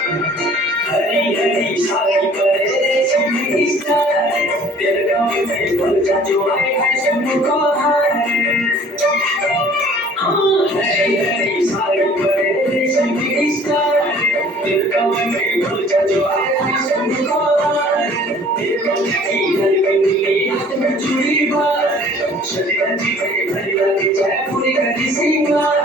हरी हरी साड़ी पर रेशमी स्टार तेरे गाँव में बच्चा जो आए है सबको हाय हाँ हरी हरी साड़ी पर रेशमी स्टार तेरे गाँव में बच्चा जो आए है सबको हाय तेरे बच्चे की हर बिंदी हाथ में चूड़ी बार चले जी में भरी लगी जयपुरी करी सिंगार